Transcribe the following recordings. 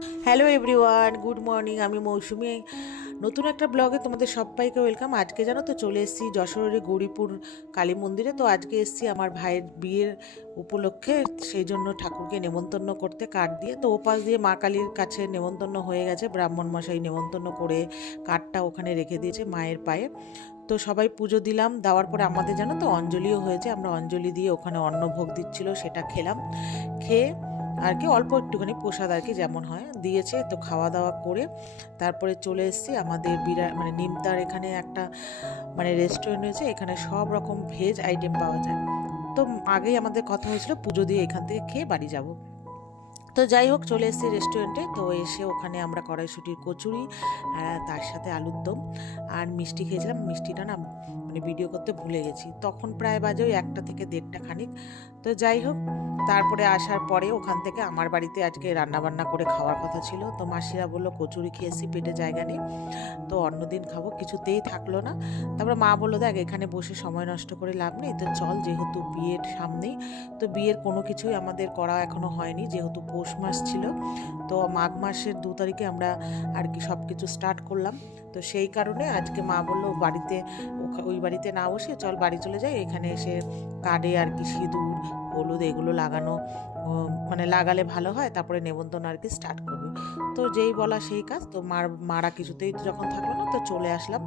Hello everyone, good morning. আমি মৌসুমি, নতুন একটা ব্লগে তোমাদের সবাইকে ওয়েলকাম। আজকে জানো তো চলে এসেছি যশোরের গৌরীপুর কালী মন্দিরে। তো আজকে এসেছি আমার ভাইয়ের বিয়ের উপলক্ষে, সেই জন্য ঠাকুরকে নেমন্তন্ন করতে কার্ড দিয়ে। তো ওপাশ দিয়ে মা কালীর কাছে নেমন্তন্ন হয়ে গেছে, ব্রাহ্মণ মশাই নেমন্তন্ন করে কার্ডটা ওখানে রেখে দিয়েছে মায়ের পায়ে। তো সবাই পুজো দিলাম, দেওয়ার পরে আমাদের জানো তো অঞ্জলিও হয়েছে। আমরা অঞ্জলি দিয়ে ওখানে অন্নভোগ দিচ্ছিল, সেটা খেলাম। খেয়ে আর কি অল্প একটুখানি প্রসাদ আর কি যেমন হয় দিয়েছে, তো খাওয়া দাওয়া করে তারপরে চলে এসেছি আমাদের মানে নিমতার এখানে একটা মানে রেস্টুরেন্ট হয়েছে, এখানে সব রকম ভেজ আইটেম পাওয়া যায়। তো আগেই আমাদের কথা হয়েছিল পুজো দিয়ে এখান থেকে খেয়ে বাড়ি যাব। তো যাই হোক চলে এসেছি রেস্টুরেন্টে। তো এসে ওখানে আমরা কড়াইশুঁটির কচুরি, তার সাথে আলুর দম আর মিষ্টি খেয়েছিলাম। মিষ্টিটা না মানে ভিডিও করতে ভুলে গেছি, তখন প্রায় বাজে ওই 1টা থেকে 1:30 খানিক। তো যাই হোক তারপরে আসার পরে ওখান থেকে আমার বাড়িতে আজকে রান্নাবান্না করে খাওয়ার কথা ছিল। তো মাসিরা বললো কচুরি খেয়েছি, পেটে জায়গা নেই, তো অন্যদিন খাবো, কিছুতেই থাকলো না। তারপরে মা বললো দেখ এখানে বসে সময় নষ্ট করে লাভ নেই, তো চল, যেহেতু বিয়ের সামনেই, তো বিয়ের কোনো কিছুই আমাদের করা এখনো হয়নি, যেহেতু পৌষ মাস ছিল। তো মাঘ মাসের 2 তারিখে আমরা আর কি সব কিছু স্টার্ট করলাম। তো সেই কারণে আজকে মা বললো বাড়িতে, ওই বাড়িতে না বসে চল বাড়ি চলে যাই, এখানে এসে কার্ডে আর কি সিঁদুর হলুদ এগুলো লাগানো, মানে লাগালে ভালো হয়, তারপরে নেমন্তন্ন আর কি স্টার্ট করবে। তো যেই বলা সেই কাজ। তো মারা কিছুতেই যখন থাকলো না, তো চলে আসলাম।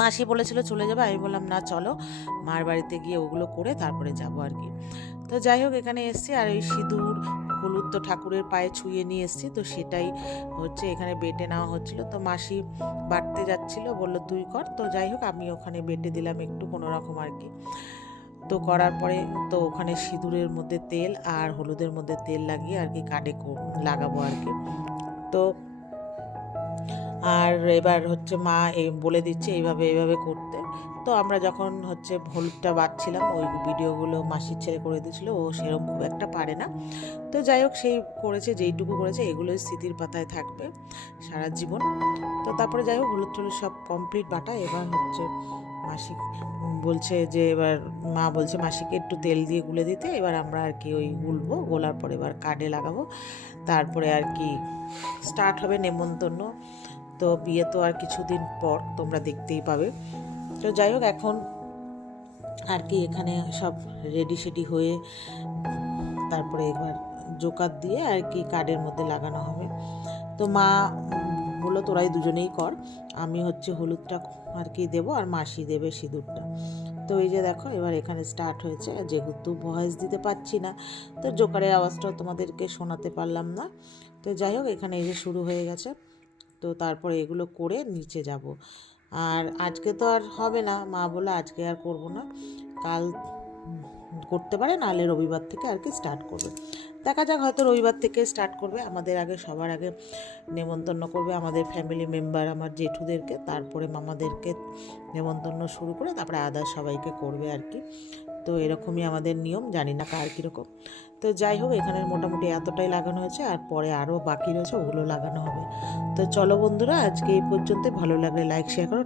মাসি বলেছিল চলে যাবে, আমি বললাম না চলো, মার বাড়িতে গিয়ে ওগুলো করে তারপরে যাবো আর কি। তো যাই হোক এখানে এসছি, আর ওই সিঁদুর হলুদ তো ঠাকুরের পায়ে ছুঁয়ে নিয়ে এসছি, তো সেটাই হচ্ছে এখানে বেটে নেওয়া হচ্ছিল। তো মাসি বাটতে যাচ্ছিল, বললো তুই কর। তো যাই হোক আমি ওখানে বেটে দিলাম একটু কোনো রকম আর কি। তো করার পরে তো ওখানে সিঁদুরের মধ্যে তেল আর হলুদের মধ্যে তেল লাগিয়ে আর কি কাটে লাগাবো আর কি। তো আর এবার হচ্ছে মা এই বলে দিচ্ছে এইভাবে এইভাবে করতে। তো আমরা যখন হচ্ছে হলুদটা বাঁধছিলাম, ওই ভিডিওগুলো মাসির ছেলে করে দিয়েছিলো, ও সেরকম খুব একটা পারে না। তো যাই হোক সেই করেছে, যেইটুকু করেছে এগুলোই স্মৃতির পাতায় থাকবে সারা জীবন। তো তারপরে যাই হোক হলুদ টলুদ সব কমপ্লিট বাটা। এবার হচ্ছে মাসি বলছে যে, এবার মা বলছে মাসিকে একটু তেল দিয়ে গুলে দিতে। এবার আমরা আর কি ওই গুলবো, গোলার পরে এবার কার্ডে লাগাবো, তারপরে আর কি স্টার্ট হবে নেমন্তন্ন। তো বিয়ে তো আর কিছুদিন পর তোমরা দেখতেই পাবে। তো যাই হোক এখন আর কি এখানে সব রেডি সেডি হয়ে তারপরে এবার জোকার দিয়ে আর কি কার্ডের মধ্যে লাগানো হবে। তো মা বললো তোরাই দুজনেই কর, আমি হচ্ছে হলুদটা আর কি দেবো, আর মাসি দেবে সিঁদুরটা। তো এই যে দেখো এবার এখানে স্টার্ট হয়েছে, যেহেতু ভয়েস দিতে পারছি না, তো জোকারের আওয়াজটাও তোমাদেরকে শোনাতে পারলাম না। তো যাই হোক এখানে এই যে শুরু হয়ে গেছে। তো তারপরে এগুলো করে নিচে যাব। আর আজকে তো আর হবে না, মা বলে আজকে আর করব না, কাল করতে পারে, নাহলে রবিবার থেকে আর কি স্টার্ট করবে। দেখা যাক, হয়তো রবিবার থেকে স্টার্ট করবে। আমাদের আগে সবার আগে নেমন্তন্ন করবে আমাদের ফ্যামিলি মেম্বার, আমার জেঠুদেরকে, তারপরে মামাদেরকে নেমন্তন্ন শুরু করে তারপরে আদার সবাইকে করবে আর কি। তো এরকমই আমাদের নিয়ম, জানি না কার কীরকম। তো যাই হোক এখানে মোটামুটি এতটাই লাগানো হয়েছে, আর পরে আরও বাকি রয়েছে, ওগুলো লাগানো হবে। তো চলো বন্ধুরা, আজকে এই পর্যন্ত। ভালো লাগলে লাইক শেয়ার করো।